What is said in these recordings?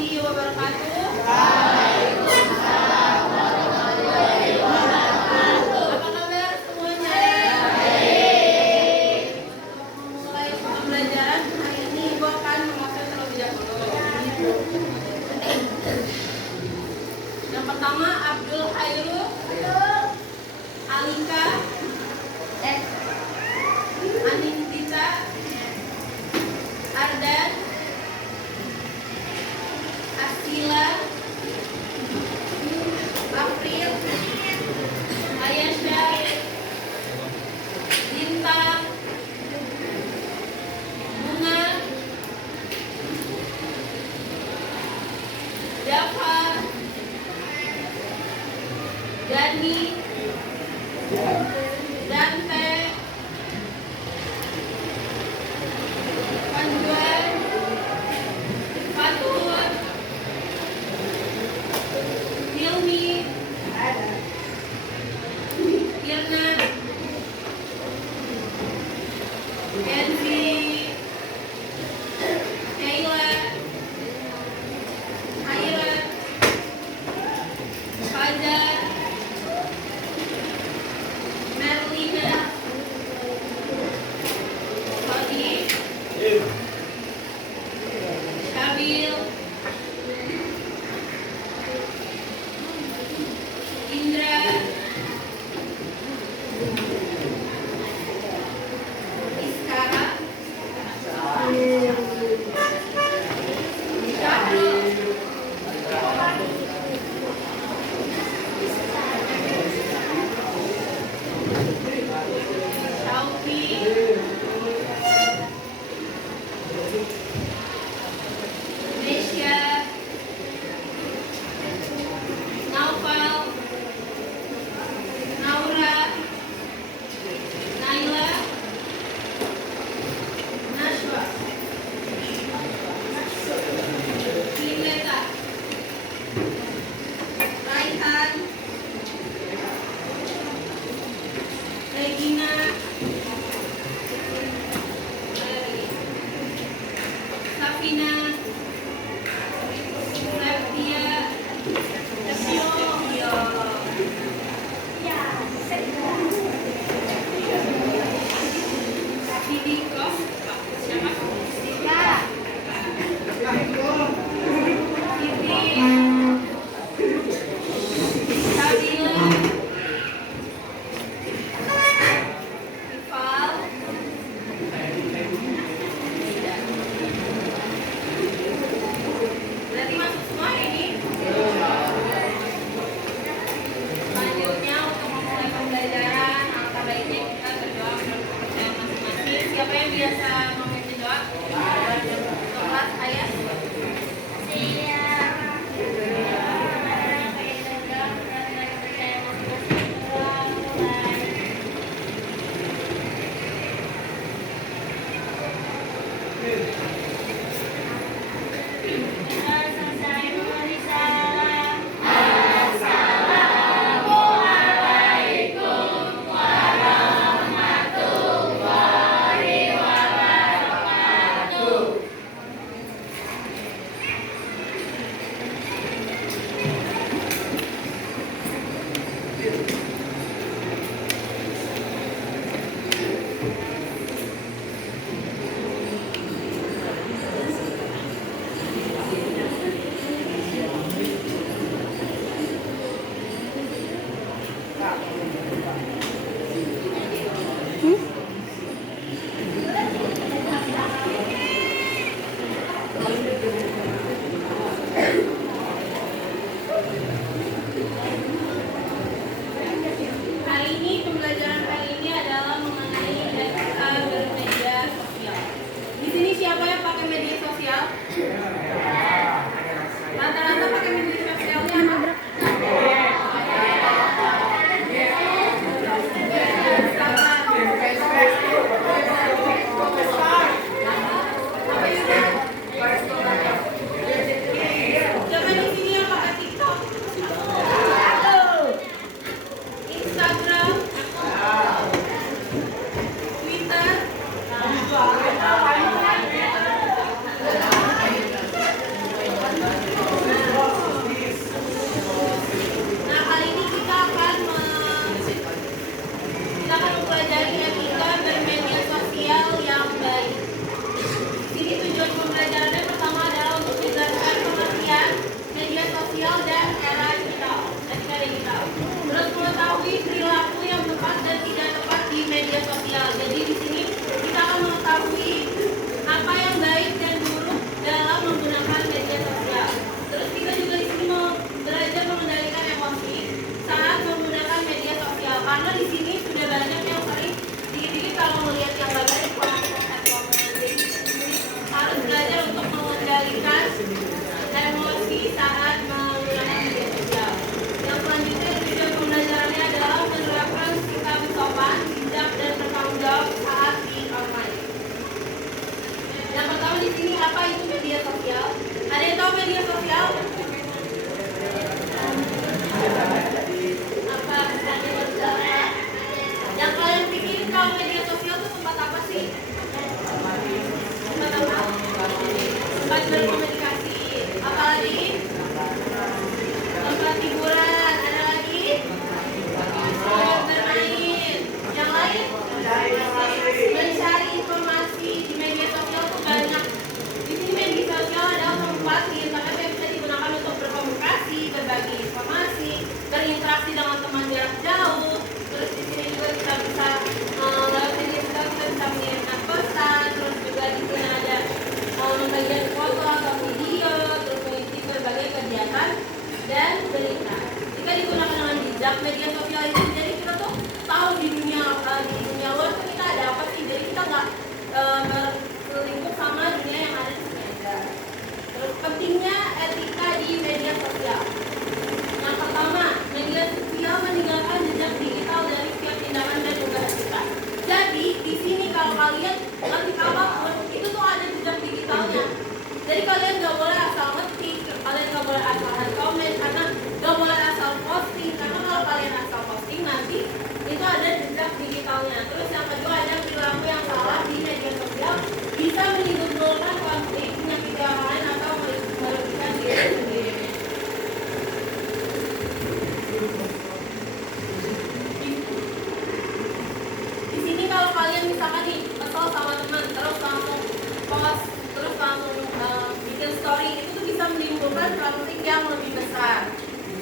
warahmatullahi wabarakatuh. Apa kabar semuanya? Mulai pembelajaran hari ini Ibu akan menguasai terlebih dahulu. Yang pertama Abdul Khairu, Alika, Anindita, Ardan, Asila, April, Ayasha, Lintang, Bunga, Dava, Dani, Dante, Panjuan, Fatur, Hilmi, Irna, Enzi, Sheila, Aira, Fajar, Merlina, Sodi, Kabil, Indra, Iskara, Syahrul, Syaufi, boleh asal komen, karena nggak boleh asal posting, karena kalau kalian asal posting nanti itu ada jejak digitalnya. Terus yang kedua, ada perilaku yang salah di media sosial bisa menimbulkan konflik, menyakiti orang lain atau merugikan diri sendiri. Di sini kalau kalian misalkan nih kesel sama teman, terus langsung post, terus langsung bikin story, itu tuh bisa menimbulkan konflik yang lebih besar.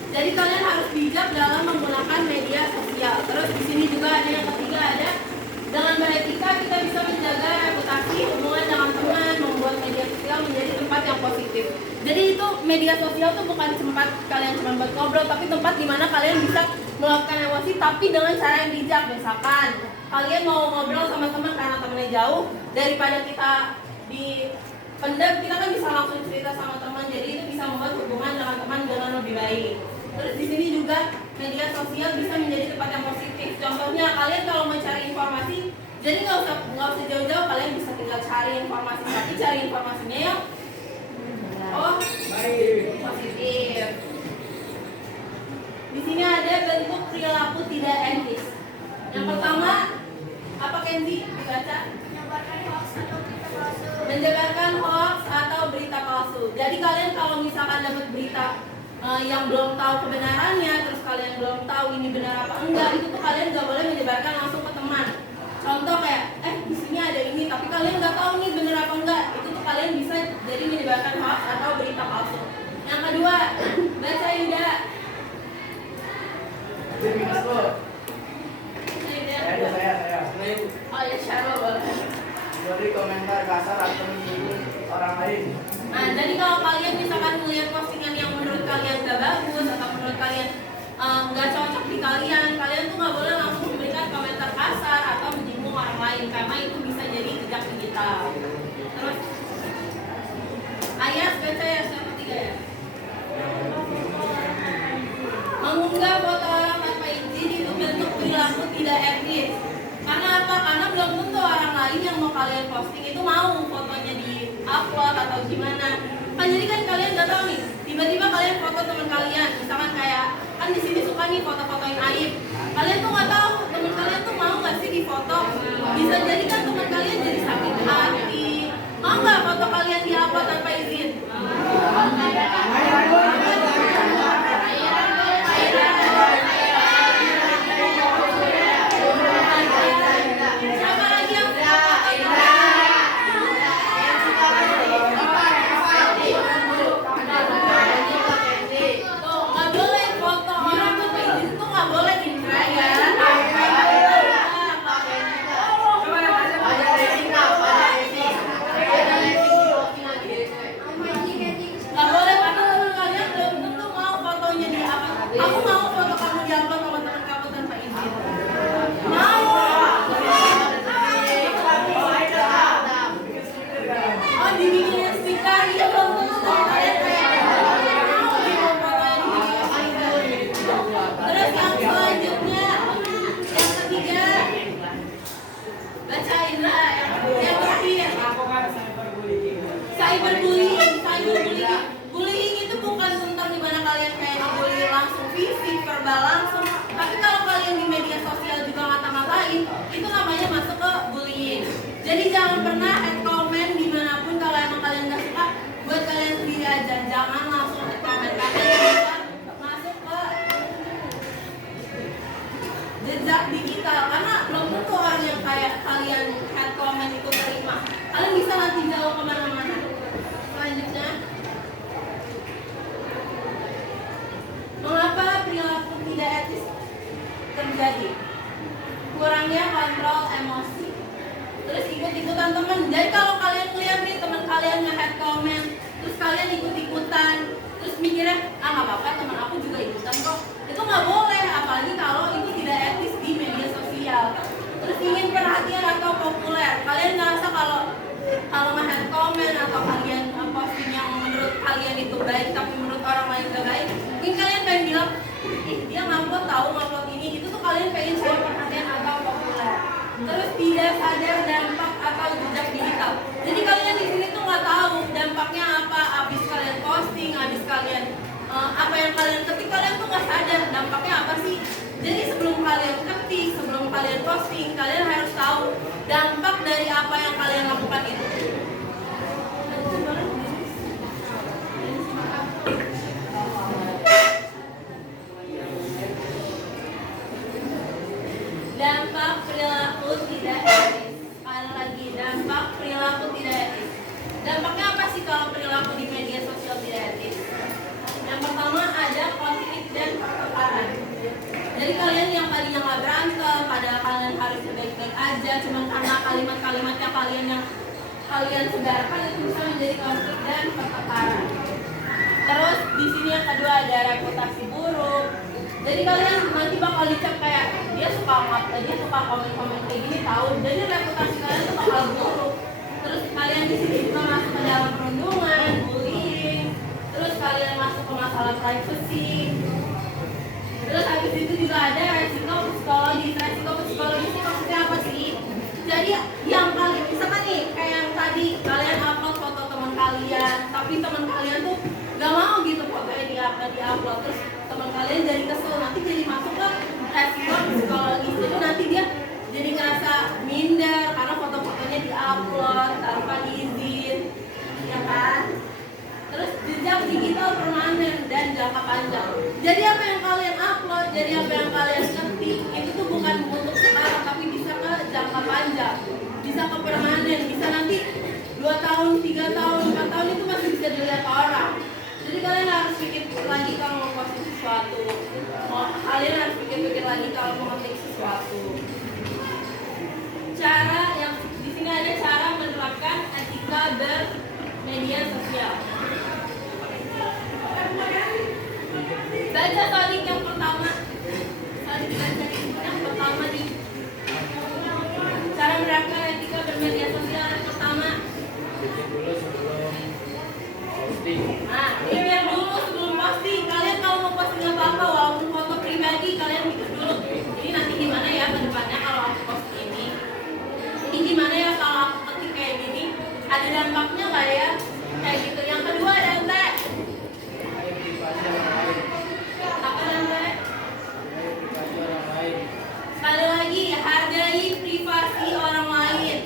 Jadi kalian harus bijak dalam menggunakan media sosial. Terus di sini juga ada yang ketiga, ada dengan beretika kita bisa menjaga reputasi hubungan dengan teman, membuat media sosial menjadi tempat yang positif. Jadi itu media sosial tuh bukan tempat kalian cuma buat ngobrol, tapi tempat dimana kalian bisa meluapkan emosi, tapi dengan cara yang bijak. Misalkan kalian mau ngobrol sama teman karena temennya jauh, daripada kita di pendem, kita kan bisa langsung cerita sama teman. Jadi itu bisa membuat hubungan dengan teman dengan lebih baik. Terus di sini juga media sosial bisa menjadi tempat yang positif. Contohnya kalian kalau mau cari informasi, jadi nggak usah jauh-jauh, kalian bisa tinggal cari informasi, tapi cari informasinya yang positif. Di sini ada bentuk perilaku tidak etis. Yang pertama, apa Kenzi? Dibaca. Menyebarkan hoax atau berita palsu. Jadi kalian kalau misalkan dapat berita yang belum tahu kebenarannya, terus kalian belum tahu ini benar apa enggak, itu tuh kalian nggak boleh menyebarkan langsung ke teman. Contoh kayak, di sini ada ini, tapi kalian nggak tahu nih benar apa enggak, itu tuh kalian bisa jadi menyebarkan hoax atau berita palsu. Yang kedua, baca Yuda. Saya. Oh ya, Syarul boleh. Beri komentar kasar atau menyinggung orang lain. Nah, jadi kalau kalian misalkan melihat postingan yang menurut kalian gak bagus atau menurut kalian gak cocok di kalian, kalian tuh gak boleh langsung memberikan komentar kasar atau menyinggung orang lain, karena itu bisa jadi jejak digital. Terus Ayas, baca ya, yang ketiga ya. Mengunggah foto orang tanpa izin itu bentuk perilaku tidak etis. Karena apa? Karena belum tentu orang lain yang mau kalian posting itu mau fotonya di-upload atau gimana. Kan jadi kan kalian nggak tahu nih, tiba-tiba kalian foto teman kalian, misalkan kayak kan di sini suka nih foto-fotoin aib. Kalian tuh nggak tahu teman kalian tuh mau nggak sih difoto. Bisa jadi kan teman kalian jadi sakit hati. Mau nggak foto kalian di-upload tanpa izin? Aku mau foto kamu diupload sama teman kamu tanpa izin. Mau? Oh, dibikinin stiker, iya belum tentu teman kalian kayak mau gitu fotonya dibikin. Terus yang selanjutnya, yang ketiga, baca Indra. Yang terakhir, cyberbullying. Bullying itu bukan tentang dimana kalian kayak dibully langsung fisik, verbal langsung. Tapi kalau kalian di media sosial juga ngata-ngatain, itu namanya masuk ke bullying. Jadi jangan pernah add comment dimanapun kalau emang kalian gak suka. Buat kalian sendiri aja, jangan langsung add comment. Kalian bisa masuk ke jejak digital. Karena belum tentu orang yang kayak kalian add comment itu terima. Kalian bisa nanti jauh kemana-mana. Selanjutnya, mengapa perilaku tidak etis terjadi? Kurangnya kontrol emosi. Terus ikut-ikutan teman. Jadi kalau kalian lihat nih teman kalian nge-head comment, terus kalian ikut-ikutan, terus mikirnya, nggak apa-apa teman aku juga ikutan kok. Itu nggak boleh, apalagi kalau itu tidak etis di media sosial. Terus ingin perhatian atau populer. Kalian ngerasa kalau nge-head comment atau kalian posting yang menurut kalian itu baik tapi menurut orang lain gak baik, mungkin kalian pengen bilang, dia ngupload ini, itu tuh kalian pengen cari perhatian atau populer. Terus tidak sadar dampak atau jejak digital. Jadi kalian di sini tuh nggak tahu dampaknya apa, abis kalian posting, abis kalian Jadi sebelum kalian ketik, sebelum kalian posting, kalian harus tahu dampak dari apa yang kalian lakukan itu. Dampak perilaku tidak etis. Sekali lagi, dampak perilaku tidak etis. Dampaknya apa sih kalau perilaku di media sosial tidak etis? Yang pertama ada konflik dan pertengkaran. Jadi kalian yang tadinya nggak berantem, padahal kalian harus baik-baik aja, cuma karena kalimat-kalimatnya kalian sebarkan itu bisa menjadi konflik dan pertengkaran. Terus di sini yang kedua ada reputasi buruk. Jadi kalian nanti bakal dicap kayak dia suka komen-komen kayak gini tahu. Jadi reputasi kalian tuh bakal buruk. Terus kalian di sini juga masuk ke dalam perundungan, bullying. Terus kalian masuk ke masalah privacy. Terus habis itu juga ada resiko psikologis. Resiko psikologis itu maksudnya apa sih? Jadi yang kalian misalkan nih kayak yang tadi kalian upload foto teman kalian, tapi teman kalian tuh gak mau gitu fotonya di-upload. Terus teman kalian jadi kesel, nanti jadi masuk ke resiko psikologis. Jadi nanti dia jadi ngerasa minder karena foto-fotonya di-upload tanpa izin, ya kan? Terus jejak digital permanen dan jangka panjang. Jadi apa yang kalian upload, jadi apa yang kalian ketik itu tuh bukan untuk sekarang, tapi bisa ke jangka panjang, bisa ke permanen, bisa nanti 2 tahun, 3 tahun, 4 tahun itu masih bisa dilihat orang. Jadi kalian harus pikir lagi kalau mau posting sesuatu. Kalian harus pikir lagi kalau mau ngetik sesuatu. Cara yang di sini ada cara menerapkan etika bermedia sosial. Baca sodik yang pertama. Sodik baca yang pertama nih. Cara menerapkan etika bermedia sosial yang pertama. Nah, ini yang dulu sebelum posting. Kalian kalau mau posting apa-apa walaupun foto pribadi kalian mikir dulu. Ini nanti gimana ya ke depannya kalau aku posting ini? Ini gimana ya kalau aku ketik kayak gini? Ada dampaknya nggak ya? Kayak gitu. Yang kedua ada teh. Apa namanya? Sekali lagi, hargai privasi orang lain.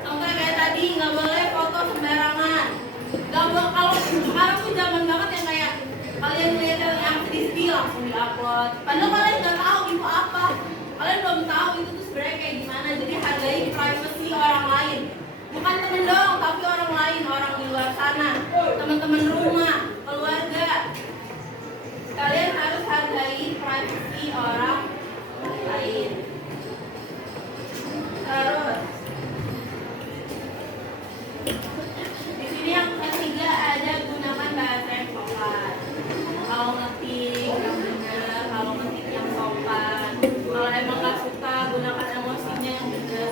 Contohnya kayak tadi, nggak boleh foto sembarangan. Nggak boleh, kalau sekarang tuh zaman banget yang kayak kalian lihat yang sedih-sedih langsung diupload. Padahal kalian nggak tahu itu apa. Kalian belum tahu itu tuh sebenarnya kayak gimana. Jadi hargai privasi orang lain. Bukan temen dong, tapi orang lain, orang di luar sana, teman-teman rumah, keluarga. Kalian harus hargai privasi orang lain. Terus di sini yang ketiga ada gunakan bahasa yang sopan. Kalau ngetik yang benar, kalau ngetik yang sopan. Kalau emang gak suka gunakan emosinya yang benar.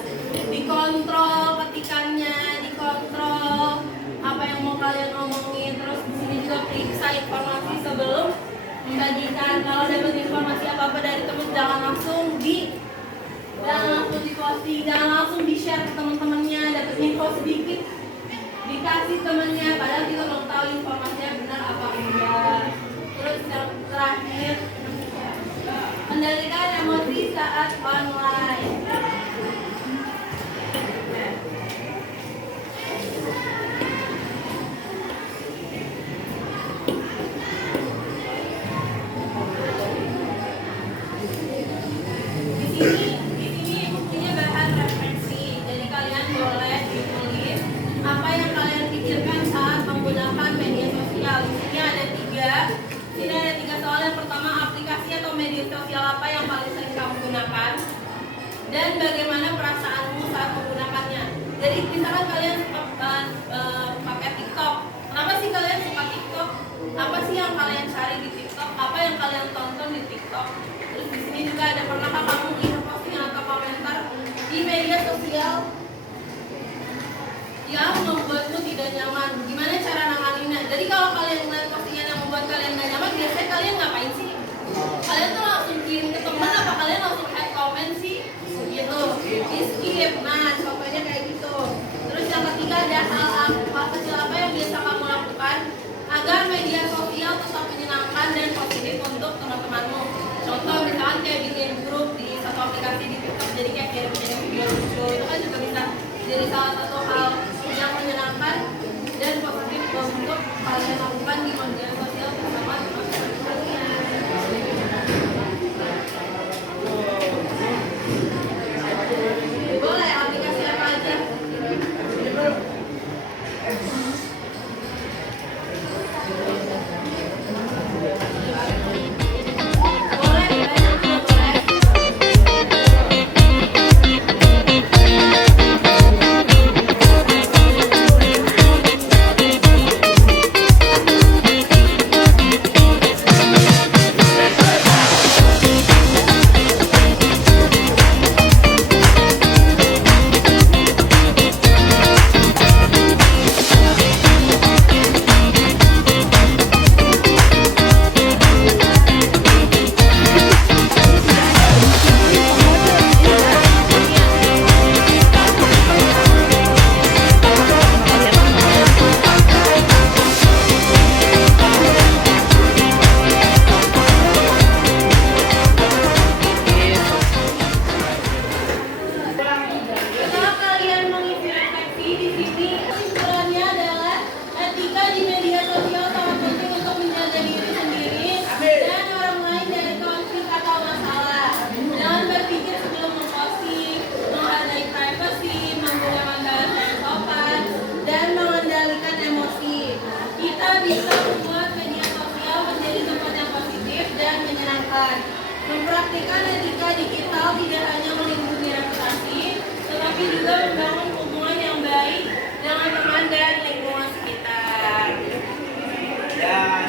Dikontrol ketikannya, dikontrol apa yang mau kalian ngomongin. Terus di sini juga periksa informasi sebelum membagikan. Kalau dapat informasi apa-apa dari teman jangan langsung diposting, jangan langsung di-share ke teman-temannya. Dapat info sedikit dikasih temannya, padahal kita belum tahu informasinya benar apa enggak. Terus yang terakhir, kendalikan emosi saat online. Di sini bukunya bahan referensi, jadi kalian boleh ditulis apa yang kalian pikirkan saat menggunakan media sosial. Di sini ada tiga soal. Yang pertama, aplikasi atau media sosial apa yang paling sering kamu gunakan dan bagaimana perasaanmu saat menggunakannya. Jadi misalkan kalian pakai TikTok, kenapa sih kalian suka TikTok? Apa sih yang kalian cari di TikTok? Apa yang kalian tonton di TikTok? Terus di sini juga ada, pernahkah kamu lihat posting atau komentar di media sosial yang membuatmu tidak nyaman? Gimana cara nanganinnya? Jadi kalau kalian melihat postingan yang membuat kalian tidak nyaman, biasanya kalian ngapain sih? Kalian tuh langsung kirim ke teman apa kalian langsung add comment sih? Gitu, di skip. Nah, contohnya kayak gitu. Terus yang ketiga ada hal kecil apa yang biasa kamu lakukan agar media sosial tetap menyenangkan dan positif untuk teman-temanmu. Contoh contoh misalkan kayak bikin grup di satu aplikasi di TikTok, jadi kayak kirim-kirim video lucu, itu kan juga bisa jadi salah satu hal yang menyenangkan dan positif untuk kalian lakukan di media sosial bersama teman-teman kalian. Boleh aplikasi apa aja? Boleh, boleh. Setelah kalian mengisi refleksi di sini, kesimpulannya adalah etika di media sosial sangat penting untuk menjaga diri sendiri dan orang lain dari konflik atau masalah. Jangan berpikir sebelum memposting, menghargai privasi, menggunakan bahasa yang sopan, dan mengendalikan emosi. Kita bisa membuat media sosial menjadi tempat yang positif dan menyenangkan. Mempraktikkan etika digital tidak hanya melindungi reputasi, tetapi juga membangun hubungan yang baik dengan teman dan lingkungan sekitar. Ya,